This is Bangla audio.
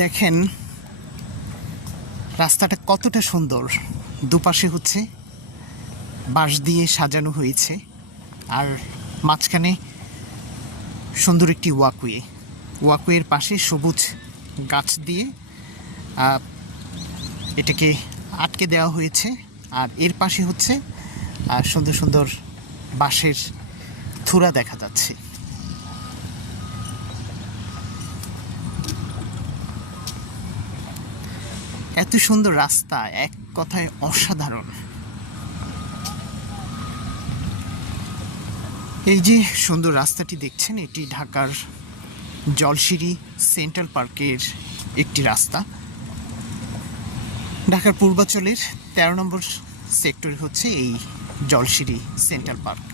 দেখেন রাস্তাটা কতটা সুন্দর, দুপাশে হচ্ছে বাঁশ দিয়ে সাজানো হয়েছে, আর মাঝখানে সুন্দর একটি ওয়াকওয়ের পাশে সবুজ গাছ দিয়ে এটাকে আটকে দেওয়া হয়েছে। আর এর পাশে হচ্ছে সুন্দর সুন্দর বাঁশের থুরা দেখা যাচ্ছে। এত সুন্দর রাস্তা, এক কথায় অসাধারণ। এই যে সুন্দর রাস্তাটি দেখছেন, এটি ঢাকার জলশিরি সেন্ট্রাল পার্কের একটি রাস্তা। ঢাকার পূর্বাঞ্চলের 13 নম্বর সেক্টরে হচ্ছে এই জলশিরি সেন্ট্রাল পার্ক।